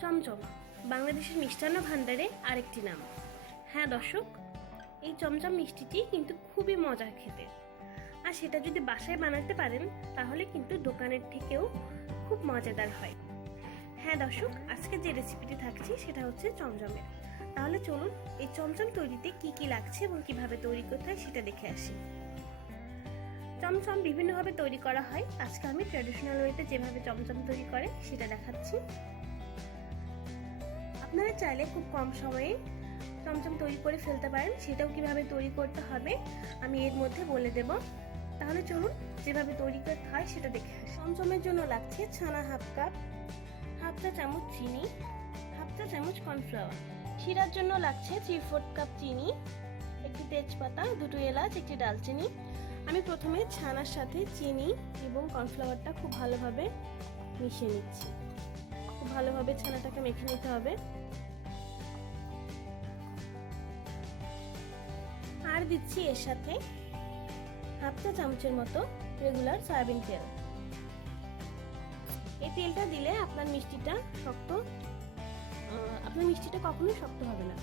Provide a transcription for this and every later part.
চমচম, বাংলাদেশের মিষ্টান্ন ভাণ্ডারে আরেকটি নাম। হ্যাঁ দর্শক, এই চমচম মিষ্টিটি কিন্তু খুবই মজার খেতে। আর সেটা যদি বাসায় বানাতে পারেন, তাহলে কিন্তু দোকানের থেকেও খুব মজাদার হয়। হ্যাঁ দর্শক, আজকে যে রেসিপিটি থাকছে, সেটা হচ্ছে চমচমের। তাহলে চলুন, এই চমচম তৈরিতে কি কি লাগছে এবং কীভাবে তৈরি করতে হয় সেটা দেখে আসি। চমচম বিভিন্নভাবে তৈরি করা হয়। আজকে আমি ট্র্যাডিশনাল ওয়েতে যেভাবে চমচম তৈরি করে, সেটা দেখাচ্ছি। আপনারা চাইলে খুব কম সময়ে চমচম তৈরি করে ফেলতে পারেন, সেটাও কীভাবে তৈরি করতে হবে আমি এর মধ্যে বলে দেব। তাহলে চলুন যেভাবে তৈরি করতে হয় সেটা দেখে চমচমের জন্য লাগছে ছানা হাফ কাপ, হাফ চা চামচ চিনি, হাফ চা চামচ কর্নফ্লাওয়ার। শিরার জন্য লাগছে থ্রি ফোর্থ কাপ চিনি, একটি তেজপাতা, দুটো এলাচ, একটি ডালচিনি। আমি প্রথমে ছানার সাথে চিনি এবং কর্নফ্লাওয়ারটা খুব ভালোভাবে মিশিয়ে নিচ্ছি। খুব ভালোভাবে ছানাটাকে মেখে নিতে হবে। আর দিচ্ছি এর সাথে হাফ চা চামচের মতো রেগুলার সয়াবিন তেল। এই তেলটা দিলে আপনার মিষ্টিটা শক্ত আপনার মিষ্টিটা কখনোই শক্ত হবে না।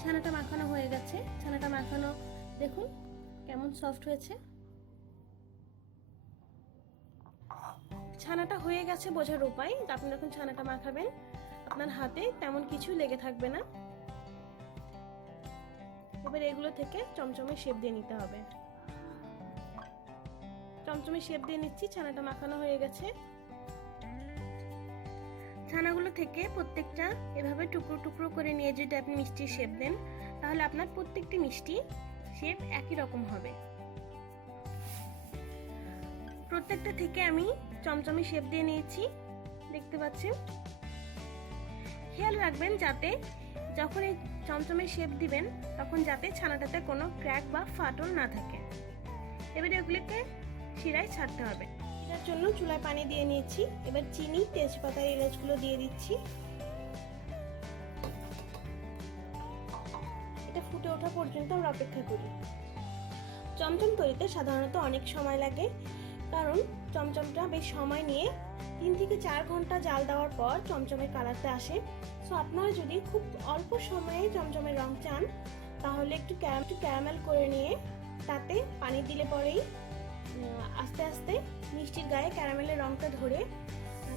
ছানাটা মাখানো হয়ে গেছে। ছানাটা মাখানো, দেখুন কেমন সফট হয়েছে। ছানাটা হয়ে গেছে বোঝার উপায় আপনি যখন ছানাটা মাখাবেন। আপনার হাতে তেমন কিছু লেগে থাকবে না। এবার এগুলো থেকে চমচমে শেপ দিয়ে নিতে হবে। চমচমে শেপ দিয়ে নিচ্ছি, ছানাটা মাখানো হয়ে গেছে। ছানাগুলো থেকে প্রত্যেকটা এভাবে টুকরো টুকরো করে নিয়ে যদি আপনি মিষ্টির শেপ দেন, তাহলে আপনার প্রত্যেকটি মিষ্টি শেপ একই রকম হবে। প্রত্যেকটা থেকে আমি চমচমে শেপ দিয়ে নিয়েছি। দেখতে পাচ্ছেন? খেয়াল রাখবেন যাতে যখন এই চমচমে শেপ দিবেন, তখন যাতে ছানাটাতে কোনো ক্র্যাক বা ফাটল না থাকে। এবারে এগুলিকে শিরায় ছাড়তে হবে। এটার জন্য চুলায় পানি দিয়ে নিয়েছি। এবার চিনি, তেজপাতা, এলাচগুলো দিয়ে দিচ্ছি। এটা ফুটে ওঠা পর্যন্ত আমরা অপেক্ষা করি। চমচম তৈরিতে সাধারণত অনেক সময় লাগে, কারণ চমচমটা বেশ সময় নিয়ে তিন থেকে চার ঘণ্টা জাল দেওয়ার পর চমচমের কালারটা আসে। সো আপনারা যদি খুব অল্প সময়ে চমচমের রং চান, তাহলে একটু ক্যারাম একটু ক্যারামেল করে নিয়ে তাতে পানি দিলে পরেই আস্তে আস্তে মিষ্টির গায়ে ক্যারামেলের রংটা ধরে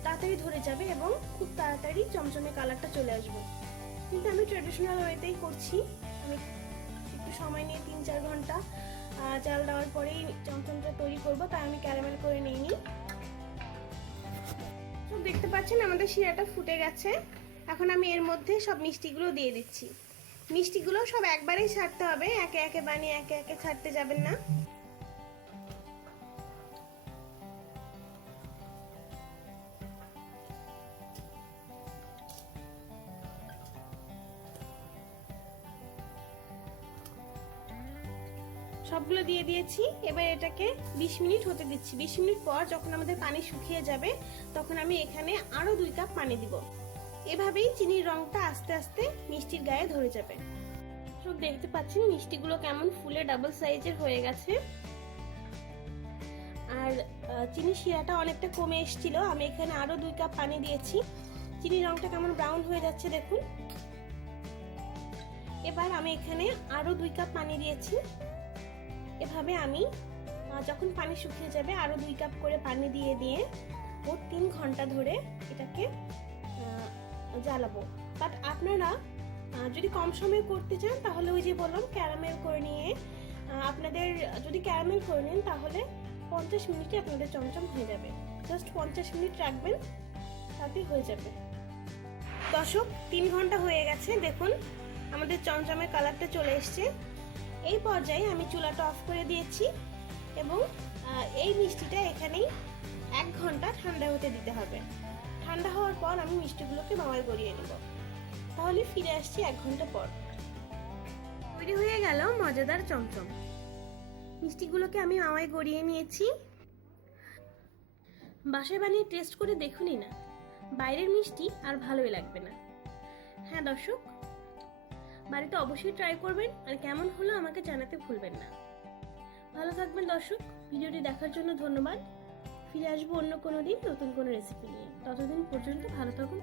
তাড়াতাড়ি ধরে যাবে এবং খুব তাড়াতাড়ি চমচমে কালারটা চলে আসবে। কিন্তু আমি ট্রেডিশনাল ওয়েতেই করছি। আমি একটু সময় নিয়ে তিন চার ঘণ্টা জাল দেওয়ার পরেই চমচমটা তৈরি করব, তাই আমি ক্যারামেল করে নিইনি। তো দেখতে পাচ্ছেন, আমাদের শিরাটা ফুটে গেছে। এখন আমি এর মধ্যে সব মিষ্টিগুলো দিয়ে দিচ্ছি। মিষ্টিগুলো সব একবারেই ছাড়তে হবে, একে একে বানিয়ে একে একে ছাড়তে যাবেন না। সবগুলো দিয়ে দিয়েছি। এবার এটাকে 20 মিনিট হতে দিচ্ছি। 20 মিনিট পর যখন আমাদের পানি শুকিয়ে যাবে, তখন আমি এখানে আরও দুই কাপ পানি দিব। এভাবেই চিনির রংটা আস্তে আস্তে মিষ্টির গায়ে ধরে যাবে। সব দেখতে পাচ্ছেন মিষ্টিগুলো কেমন ফুলে ডাবল সাইজের হয়ে গেছে। আর চিনি শিরাটা অনেকটা কমে এসেছিল। আমি এখানে আরও দুই কাপ পানি দিয়েছি। চিনির রংটা কেমন ব্রাউন হয়ে যাচ্ছে দেখুন। এবার আমি এখানে আরও দুই কাপ পানি দিয়েছি। এভাবে আমি যখন পানি শুকিয়ে যাবে আরও দুই কাপ করে পানি দিয়ে দিয়ে ও তিন ঘণ্টা ধরে এটাকে জ্বালাবো। বাট আপনারা যদি কম সময়ে করতে চান, তাহলে ওই যে বললাম ক্যারামেল করে নিয়ে আপনাদের, যদি ক্যারামেল করে নেন, তাহলে পঞ্চাশ মিনিটে আপনাদের চমচম হয়ে যাবে। জাস্ট পঞ্চাশ মিনিট রাখবেন, তাতেই হয়ে যাবে। দশক তিন ঘণ্টা হয়ে গেছে। দেখুন, আমাদের চমচমের কালারটা চলে এসছে। এই পর্যায়ে আমি চুলাটা অফ করে দিয়েছি এবং এই মিষ্টিটা এখানেই এক ঘণ্টা ঠান্ডা হতে দিতে হবে। ঠান্ডা হওয়ার পর আমি মিষ্টিগুলোকে মাওয়ায় গড়িয়ে নেব। তাহলে ফিরে আসছি এক ঘণ্টা পর। তৈরি হয়ে গেল মজাদার চমচম। মিষ্টিগুলোকে আমি মাওয়ায় গড়িয়ে নিয়েছি। বাসায় বানিয়ে টেস্ট করে দেখুনই না। বাইরের মিষ্টি আর ভালোই লাগবে না। হ্যাঁ দর্শক বাড়িতে অবশ্যই ট্রাই করবেন আর কেমন হলো আমাকে জানাতে ভুলবেন না। ভালো থাকবেন দর্শক, ভিডিওটি দেখার জন্য ধন্যবাদ। ফিরে আসব অন্য কোনো দিন নতুন কোনো রেসিপি নিয়ে। ততদিন পর্যন্ত ভালো থাকুন।